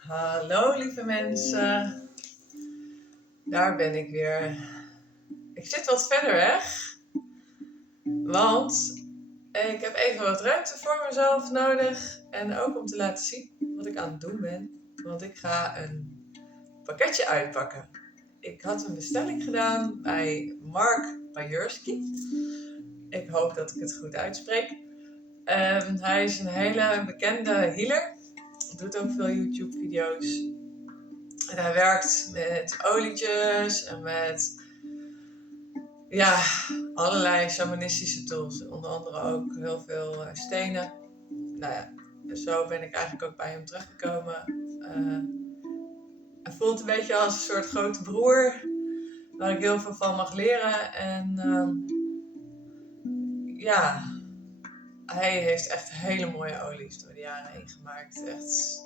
Hallo lieve mensen, daar ben ik weer. Ik zit wat verder weg, want ik heb even wat ruimte voor mezelf nodig en ook om te laten zien wat ik aan het doen ben, want ik ga een pakketje uitpakken. Ik had een bestelling gedaan bij Mark Bajerski. Ik hoop dat ik het goed uitspreek. Hij is een hele bekende healer, doet ook veel YouTube-video's. En hij werkt met olietjes en met allerlei shamanistische tools. Onder andere ook heel veel stenen. Nou ja, zo ben ik eigenlijk ook bij hem teruggekomen. Hij voelt een beetje als een soort grote broer, waar ik heel veel van mag leren. En hij heeft echt hele mooie olies door de jaren heen gemaakt. Echt,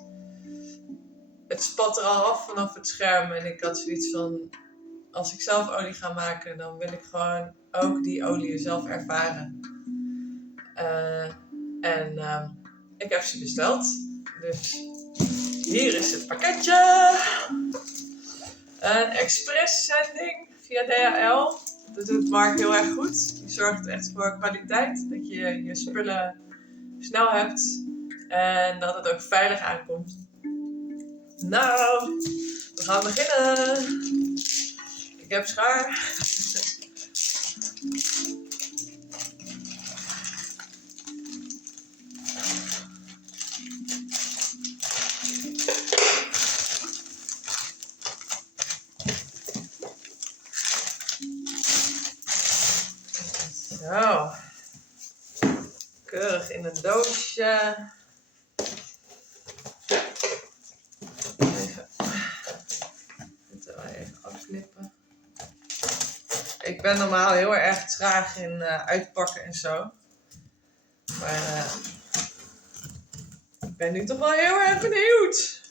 het spat er al af vanaf het scherm en ik had zoiets van, als ik zelf olie ga maken, dan wil ik gewoon ook die olie zelf ervaren. Ik heb ze besteld. Dus hier is het pakketje. Een express zending via DHL. Dat doet Mark heel erg goed. Die zorgt echt voor kwaliteit. Dat je je spullen snel hebt. En dat het ook veilig aankomt. Nou, we gaan beginnen. Ik heb schaar. Zo. Keurig in een doosje. Even afknippen. Ik ben normaal heel erg traag in uitpakken en zo. Maar ik ben nu toch wel heel erg benieuwd.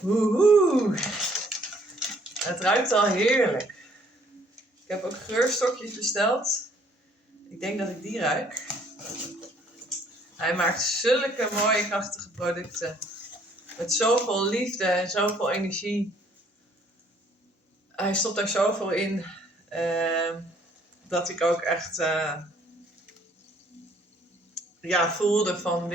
Woehoe. Het ruikt al heerlijk. Ik heb ook geurstokjes besteld. Ik denk dat ik die ruik. Hij maakt zulke mooie krachtige producten. Met zoveel liefde en zoveel energie. Hij stopt daar zoveel in. Dat ik ook echt voelde van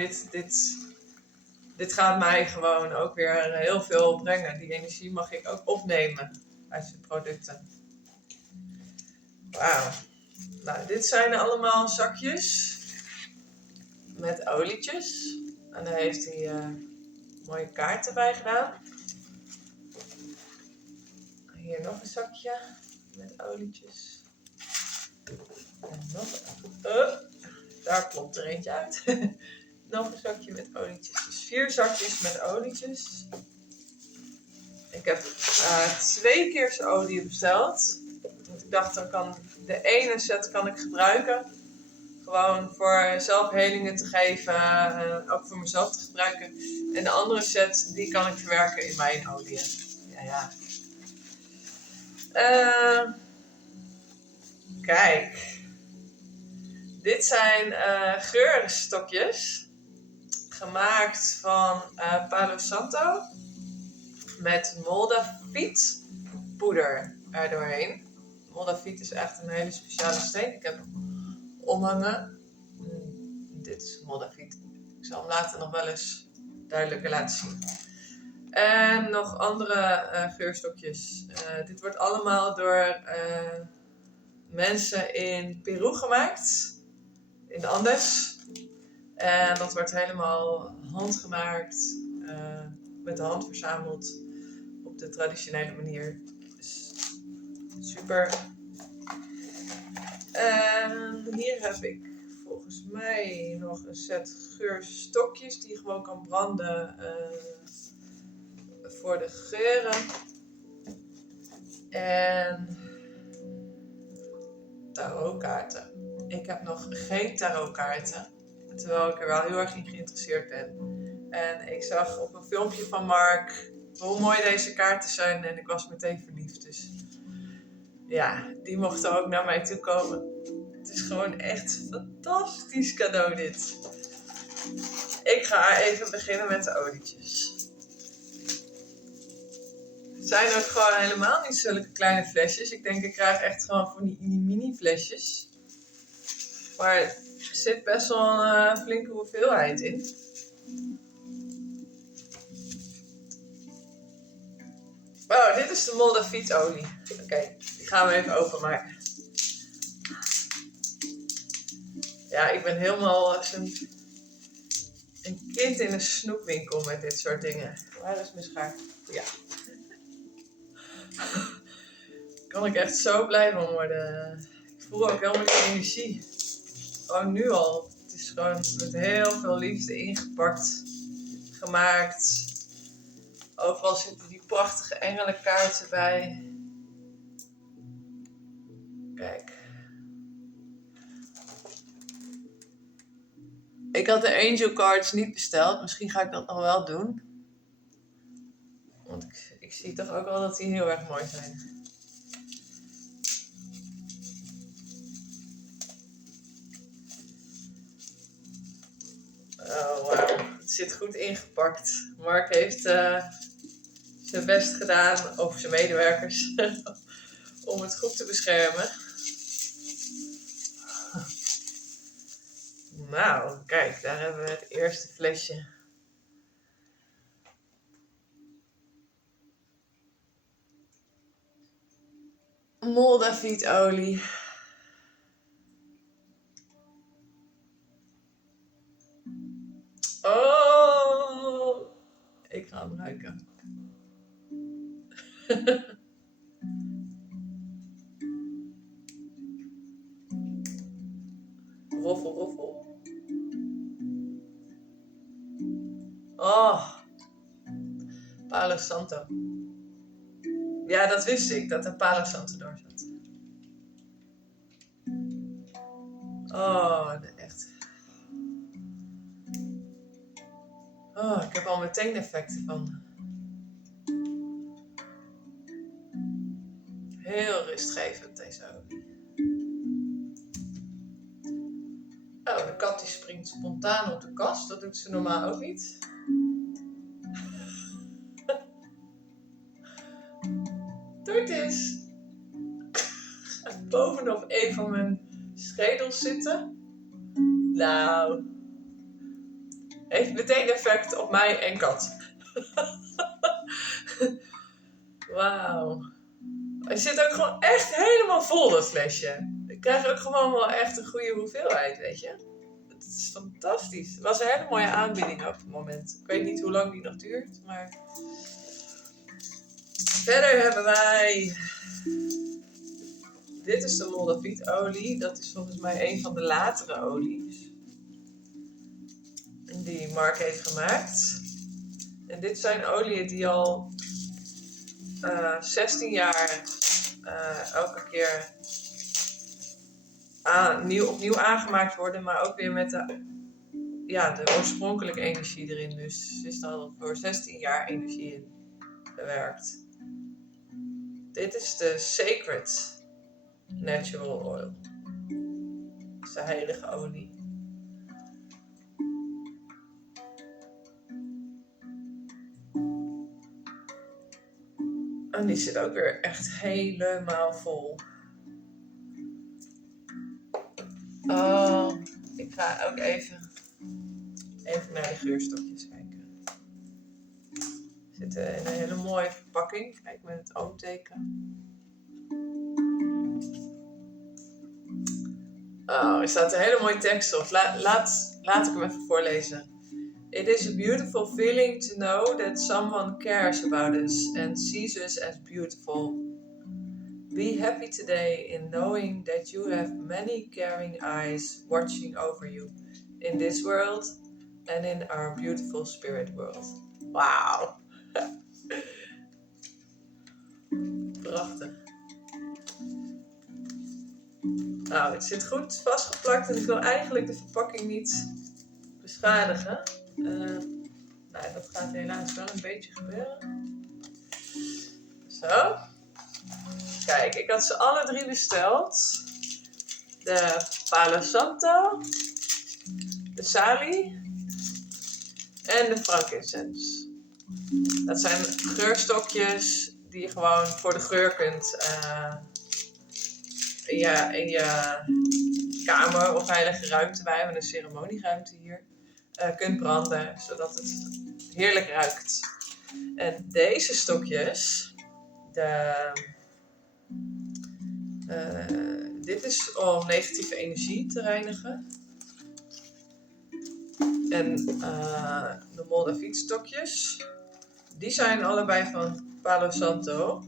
dit gaat mij gewoon ook weer heel veel brengen. Die energie mag ik ook opnemen uit zijn producten. Wauw. Nou, dit zijn allemaal zakjes met olietjes. En daar heeft hij mooie kaarten bij gedaan. Hier nog een zakje met olietjes. En nog daar klopt er eentje uit. Nog een zakje met olietjes. Dus 4 zakjes met olietjes. Ik heb 2 keer zijn olie besteld. Want ik dacht, dan kan de ene set kan ik gebruiken. Gewoon voor zelfhelingen te geven. Ook voor mezelf te gebruiken. En de andere set, die kan ik verwerken in mijn olie. Ja. Kijk. Dit zijn geurstokjes. Gemaakt van Palo Santo. Met moldaviet poeder erdoorheen. Moldaviet is echt een hele speciale steen. Ik heb hem omhangen. Dit is moldaviet. Ik zal hem later nog wel eens duidelijker laten zien. En nog andere geurstokjes. Dit wordt allemaal door mensen in Peru gemaakt. In de Andes. En dat wordt helemaal handgemaakt. Met de hand verzameld. Op de traditionele manier. Dus super. En hier heb ik volgens mij nog een set geurstokjes die je gewoon kan branden voor de geuren. En tarotkaarten. Ik heb nog geen tarotkaarten, terwijl ik er wel heel erg in geïnteresseerd ben. En ik zag op een filmpje van Mark hoe mooi deze kaarten zijn en ik was meteen verliefd. Dus Ja, die mochten ook naar mij toe komen. Het is gewoon echt een fantastisch cadeau dit. Ik ga even beginnen met de olietjes. Het zijn ook gewoon helemaal niet zulke kleine flesjes. Ik denk ik krijg echt gewoon van die mini flesjes. Maar er zit best wel een flinke hoeveelheid in. Oh, dit is de Moldavitolie. Oké, die gaan we even openmaken. Ja, ik ben helemaal als een kind in een snoepwinkel met dit soort dingen. Waar is mijn schaar? Ja. Kan ik echt zo blij van worden. Ik voel ook helemaal die energie. Gewoon nu al. Het is gewoon met heel veel liefde ingepakt. Gemaakt. Overal zitten die prachtige engelenkaarten bij. Kijk. Ik had de angel cards niet besteld. Misschien ga ik dat nog wel doen. Want ik zie toch ook wel dat die heel erg mooi zijn. Oh, wauw. Het zit goed ingepakt. Mark heeft zijn best gedaan, over zijn medewerkers, om het goed te beschermen. Nou, kijk, daar hebben we het eerste flesje. Moldavitolie. Oh, ik ga hem ruiken. Roffel, roffel. Oh, Palo Santo. Ja, dat wist ik, dat er Palo Santo door zat. Oh, echt. Oh, ik heb al meteen effecten van. Heel rustgevend deze olie. Oh, de kat die springt spontaan op de kast. Dat doet ze normaal ook niet. Tortis gaat bovenop een van mijn schedels zitten. Nou, heeft meteen effect op mij en kat. Wauw. Het zit ook gewoon echt helemaal vol, dat flesje. Ik krijg ook gewoon wel echt een goede hoeveelheid, weet je. Het is fantastisch. Het was een hele mooie aanbieding op het moment. Ik weet niet hoe lang die nog duurt, maar... Verder hebben wij... Dit is de Moldavitolie. Dat is volgens mij een van de latere olies. Die Mark heeft gemaakt. En dit zijn oliën die al 16 jaar elke keer opnieuw aangemaakt worden. Maar ook weer met de oorspronkelijke energie erin. Dus er is al voor 16 jaar energie in bewerkt. Dit is de Sacred Natural Oil. Dat is de heilige olie. En die zit ook weer echt helemaal vol. Oh, ik ga ook even naar de geurstokjes kijken. Ze zitten in een hele mooie verpakking. Kijk, met het oomteken. Oh, er staat een hele mooie tekst op. Laat ik hem even voorlezen. It is a beautiful feeling to know that someone cares about us and sees us as beautiful. Be happy today in knowing that you have many caring eyes watching over you in this world and in our beautiful spirit world. Wauw. Prachtig. Nou, het zit goed vastgeplakt en ik wil eigenlijk de verpakking niet beschadigen. Dat gaat helaas wel een beetje gebeuren. Zo. Kijk, ik had ze alle 3 besteld. De Palo Santo, de Sali en de frankincense. Dat zijn geurstokjes die je gewoon voor de geur kunt in je kamer of heilige ruimte. Wij hebben een ceremonieruimte hier. Kunt branden, zodat het heerlijk ruikt. En deze stokjes, dit is om negatieve energie te reinigen. En de Moldaviet stokjes, die zijn allebei van Palo Santo.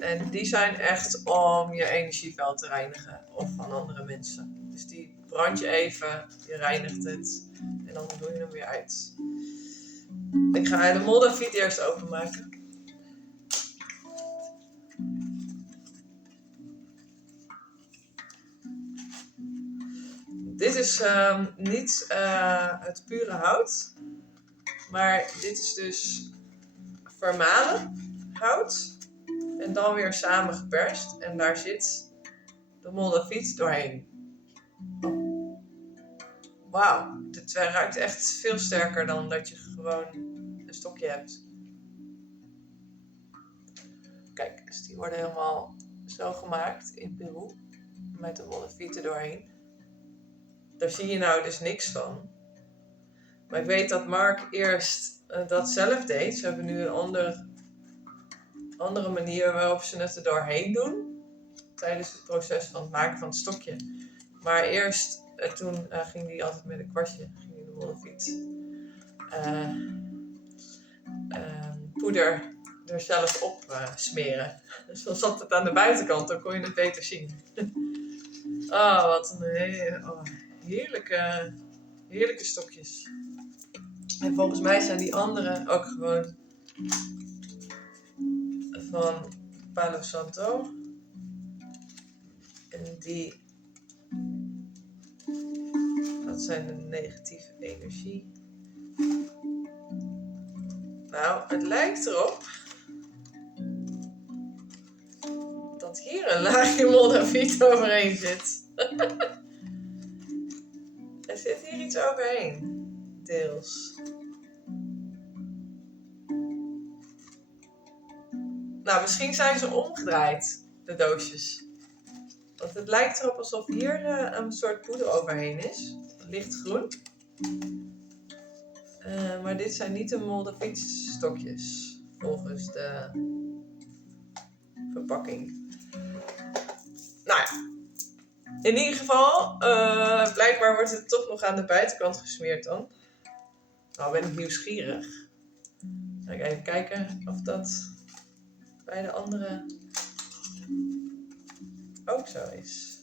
En die zijn echt om je energieveld te reinigen of van andere mensen. Dus die brand je even, je reinigt het en dan doe je hem weer uit. Ik ga de Moldaviet eerst openmaken. Dit is niet het pure hout, maar dit is dus vermalen hout en dan weer samen geperst en daar zit de Moldaviet doorheen. Wauw, dit ruikt echt veel sterker dan dat je gewoon een stokje hebt. Kijk, dus die worden helemaal zo gemaakt in Peru met de Moldaviet er doorheen. Daar zie je nou dus niks van. Maar ik weet dat Mark eerst dat zelf deed. Ze hebben nu een andere manier waarop ze het er doorheen doen. Tijdens het proces van het maken van het stokje. Maar eerst, toen ging hij altijd met een kwastje, ging hij de Moldaviet poeder er zelf op smeren. Dus dan zat het aan de buitenkant, dan kon je het beter zien. Oh, wat een heerlijke stokjes. En volgens mij zijn die andere ook gewoon van Palo Santo. En dat zijn de negatieve energie. Nou, het lijkt erop dat hier een laagje Moldaviet overheen zit. Er zit hier iets overheen. Deels. Nou, misschien zijn ze omgedraaid, de doosjes. Want het lijkt erop alsof hier een soort poeder overheen is. Lichtgroen. Maar dit zijn niet de Moldaviet stokjes. Volgens de verpakking. Nou ja. In ieder geval, blijkbaar wordt het toch nog aan de buitenkant gesmeerd dan. Nou ben ik nieuwsgierig. Ga ik even kijken of dat bij de andere ook zo is.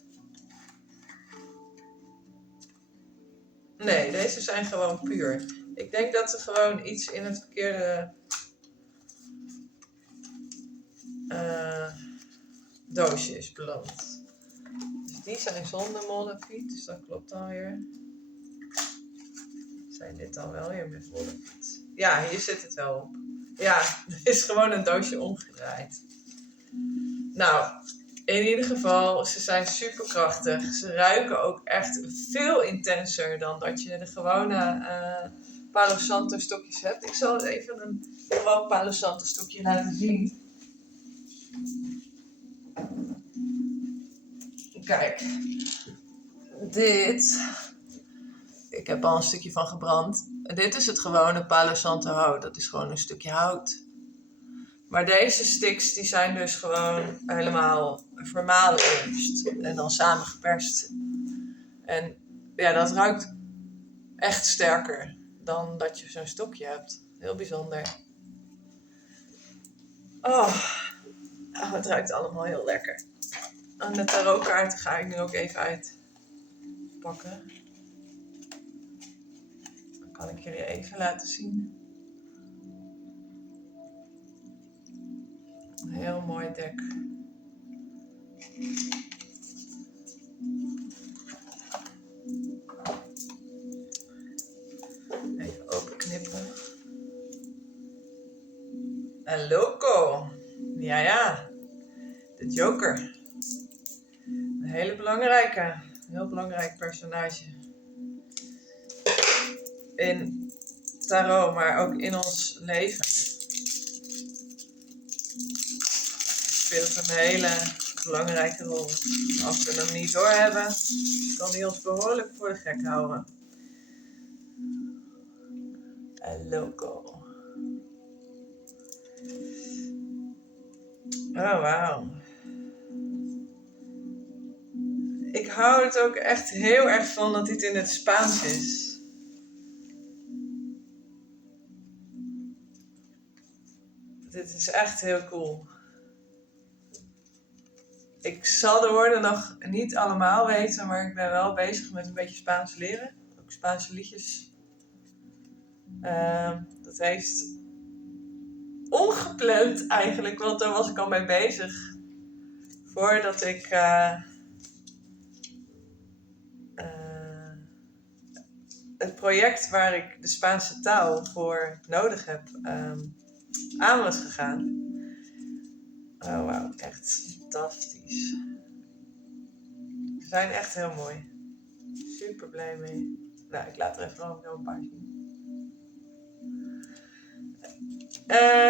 Nee, deze zijn gewoon puur. Ik denk dat er gewoon iets in het verkeerde doosje is beland. Dus die zijn zonder Moldaviet, dus dat klopt dan weer. Zijn dit dan wel weer met Moldaviet? Ja, hier zit het wel op. Ja, er is gewoon een doosje omgedraaid. Nou, in ieder geval, ze zijn super krachtig. Ze ruiken ook echt veel intenser dan dat je de gewone Palo Santo stokjes hebt. Ik zal even een gewoon Palo Santo stokje laten zien. Kijk, dit. Ik heb al een stukje van gebrand. Dit is het gewone Palo Santo hout. Dat is gewoon een stukje hout. Maar deze sticks die zijn dus gewoon helemaal vermalen eerst. En dan samen geperst. En ja, dat ruikt echt sterker dan dat je zo'n stokje hebt. Heel bijzonder. Oh, het ruikt allemaal heel lekker. En de tarotkaarten ga ik nu ook even uitpakken. Dan kan ik jullie even laten zien. Een heel mooi dek. Even openknippen. En loco. Ja. de Joker. Een hele belangrijke, een heel belangrijk personage. In tarot, maar ook in ons leven. Speelt een hele belangrijke rol. Als we hem niet doorhebben, kan hij ons behoorlijk voor de gek houden. En loco. Oh, wauw. Ik hou het ook echt heel erg van dat dit in het Spaans is. Dit is echt heel cool. Ik zal de woorden nog niet allemaal weten, maar ik ben wel bezig met een beetje Spaans leren. Ook Spaanse liedjes. Dat heeft ongepland eigenlijk, want daar was ik al mee bezig. Voordat ik het project waar ik de Spaanse taal voor nodig heb aan was gegaan. Oh wauw, echt fantastisch. Ze zijn echt heel mooi. Super blij mee. Nou, ik laat er even nog een paar zien.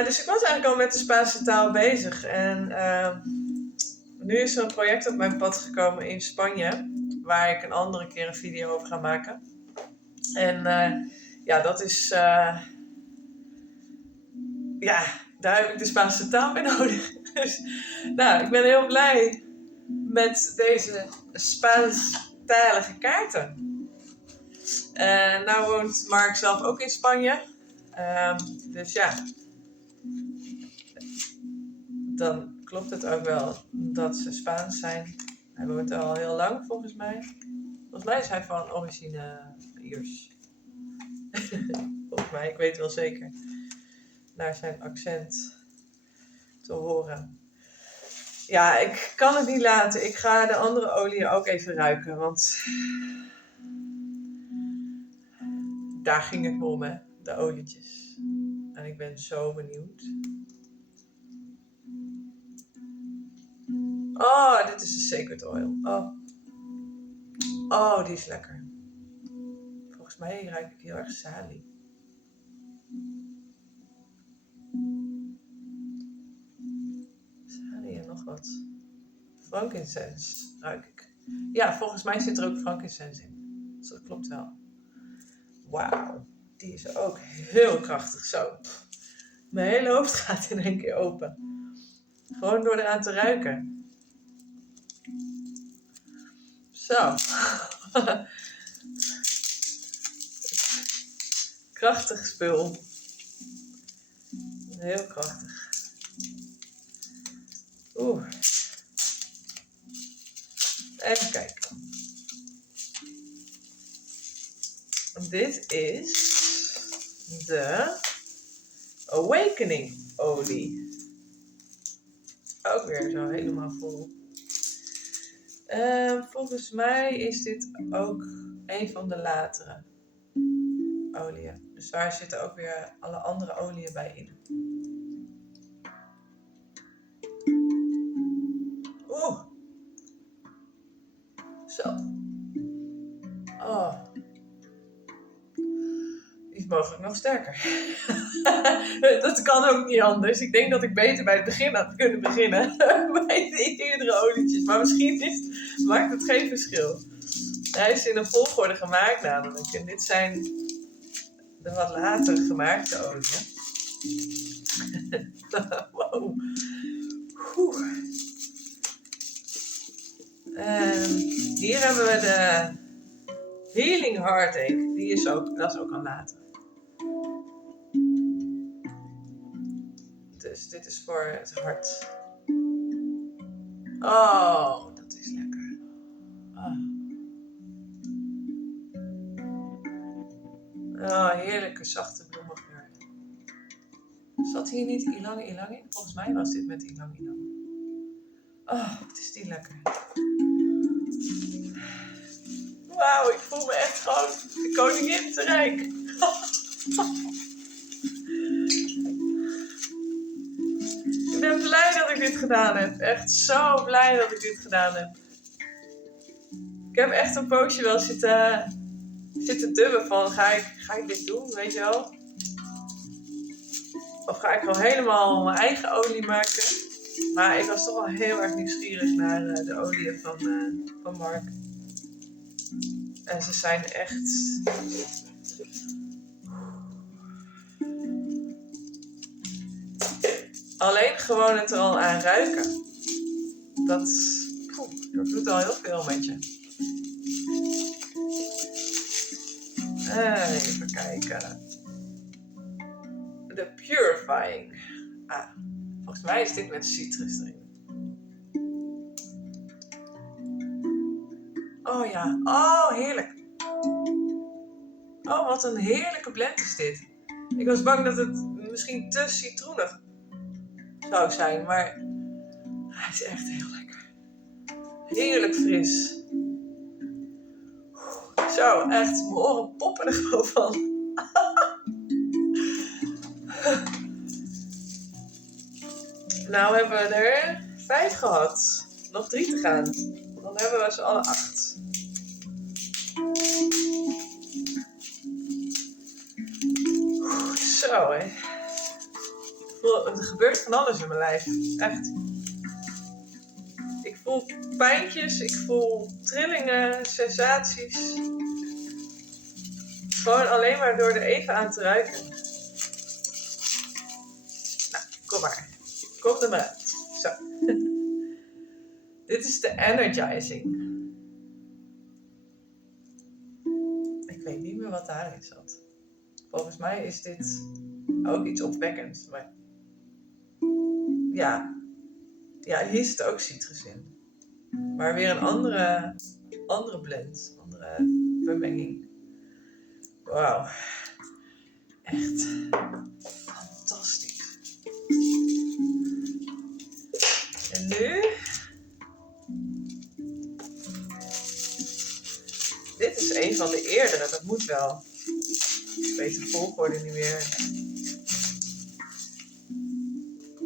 Dus ik was eigenlijk al met de Spaanse taal bezig. En nu is er een project op mijn pad gekomen in Spanje. Waar ik een andere keer een video over ga maken. En ja, dat is... ja, daar heb ik de Spaanse taal bij nodig. Dus nou, ik ben heel blij met deze Spaanstalige kaarten. Nou woont Mark zelf ook in Spanje. Dus ja, dan klopt het ook wel dat ze Spaans zijn. Hij woont er al heel lang volgens mij. Volgens mij is hij van origine Iers. Volgens mij, ik weet wel zeker. Naar zijn accent te horen. Ja, ik kan het niet laten. Ik ga de andere oliën ook even ruiken. Want daar ging het om, hè. De olietjes. En ik ben zo benieuwd. Oh, dit is de Sacred Oil. Oh, die is lekker. Volgens mij ruik ik heel erg salie. Salie en nog wat. Frankincense ruik ik. Ja, volgens mij zit er ook frankincense in. Dus dat klopt wel. Wauw, die is ook heel krachtig zo. Mijn hele hoofd gaat in één keer open. Gewoon door eraan te ruiken. Zo. Krachtig spul. Heel krachtig. Oeh. Even kijken. Dit is de Awakening olie. Ook weer zo helemaal vol. Volgens mij is dit ook een van de latere oliën. Dus daar zitten ook weer alle andere oliën bij in. Oeh. Zo. Oh. Die is mogelijk nog sterker. Dat kan ook niet anders. Ik denk dat ik beter bij het begin had kunnen beginnen. Bij de eerdere olietjes. Maar misschien maakt het geen verschil. Hij is in een volgorde gemaakt namelijk. En dit zijn de wat later gemaakte oliën. Wow. Hier hebben we de Healing Heartache. Dat is ook al later. Dus dit is voor het hart. Oh, dat is lekker. Oh, heerlijke zachte bloemengeur. Zat hier niet Ylang Ylang in? Volgens mij was dit met Ylang Ylang. Oh, wat is die lekker. Wauw, ik voel me echt gewoon de koningin te rijk. Ik Ik ben blij dat ik dit gedaan heb. Echt zo blij dat ik dit gedaan heb. Ik heb echt een poosje wel zitten dubben van, ga ik dit doen, weet je wel? Of ga ik gewoon helemaal mijn eigen olie maken? Maar ik was toch wel heel erg nieuwsgierig naar de oliën van Mark. En ze zijn echt... Alleen gewoon het er al aan ruiken. Dat doet al heel veel met je. Even kijken. De Purifying. Volgens mij is dit met citrus erin. Oh ja, oh heerlijk. Oh, wat een heerlijke blend is dit. Ik was bang dat het misschien te citroenig zou zijn, maar hij is echt heel lekker. Heerlijk fris. Zo, echt, mijn oren poppen er gewoon van. Nou hebben we er 5 gehad. Nog 3 te gaan. Dan hebben we ze alle 8. Zo, hè. Er gebeurt van alles in mijn lijf. Echt. Ik voel pijntjes, ik voel trillingen, sensaties. Gewoon alleen maar door er even aan te ruiken. Nou, kom maar. Kom er maar uit. Zo. Dit is de Energizing. Ik weet niet meer wat daarin zat. Volgens mij is dit ook iets opwekkends. Maar ja, hier zit ook citrus in. Maar weer een andere blend. Andere vermenging. Wauw. Echt fantastisch. En nu? Dit is een van de eerdere, dat moet wel. Ik weet de volgorde niet meer.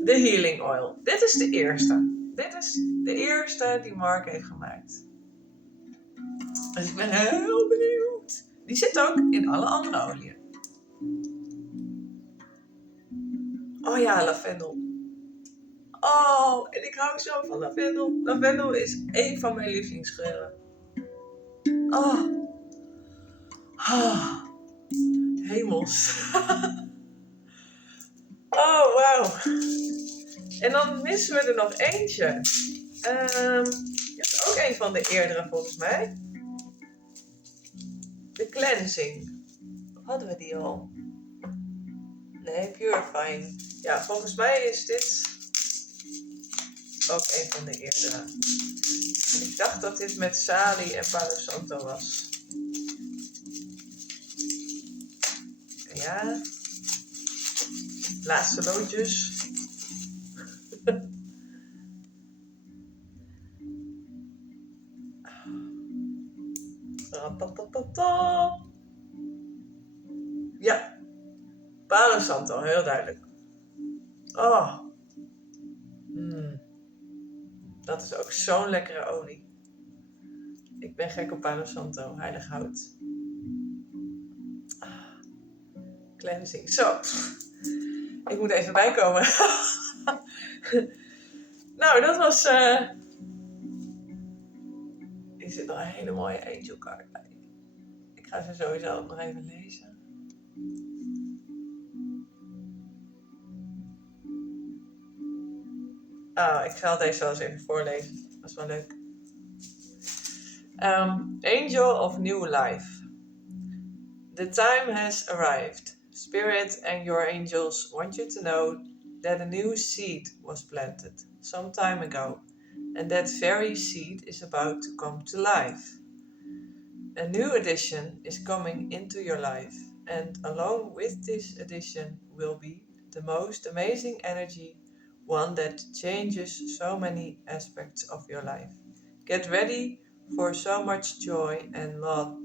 De Healing Oil. Dit is de eerste. Dit is de eerste die Mark heeft gemaakt. Dus ik ben heel benieuwd. Die zit ook in alle andere oliën. Oh ja, lavendel. Oh, en ik hou zo van lavendel. Lavendel is één van mijn lievelingsgeuren. Oh. Hemels. Oh, wauw. En dan missen we er nog eentje. Je hebt ook een van de eerdere volgens mij. De Cleansing. Of hadden we die al? Nee, Purifying. Ja, volgens mij is dit ook een van de eerdere. En ik dacht dat dit met Sali en Palo Santo was. Ja. Laatste loodjes. Ja. Palo Santo, heel duidelijk. Oh. Dat is ook zo'n lekkere olie. Ik ben gek op Palo Santo, heilig hout. Cleansing. Zo. Ik moet even bijkomen. Nou, dat was... Hier zit nog een hele mooie angel card bij. Ik ga ze sowieso nog even lezen. Ik zal deze wel eens even voorlezen. Dat is wel leuk. Angel of New Life. The time has arrived. Spirit and your angels want you to know that a new seed was planted some time ago, and that very seed is about to come to life. A new addition is coming into your life, and along with this addition will be the most amazing energy, one that changes so many aspects of your life. Get ready for so much joy and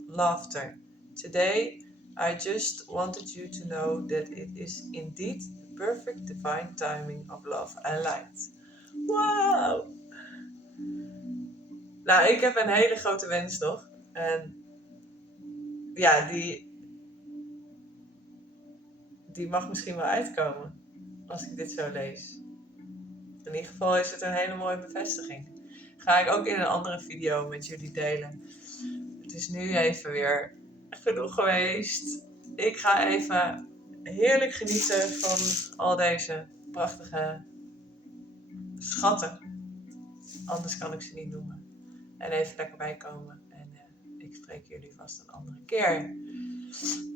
laughter. Today, I just wanted you to know that it is indeed perfect divine timing of love and light. Wow! Nou, ik heb een hele grote wens nog. En ja, die mag misschien wel uitkomen. Als ik dit zo lees. In ieder geval is het een hele mooie bevestiging. Ga ik ook in een andere video met jullie delen. Het is nu even weer genoeg geweest. Ik ga even heerlijk genieten van al deze prachtige schatten. Anders kan ik ze niet noemen. En even lekker bijkomen. En ik spreek jullie vast een andere keer.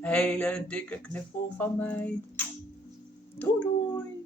Hele dikke knuffel van mij. Doei doei!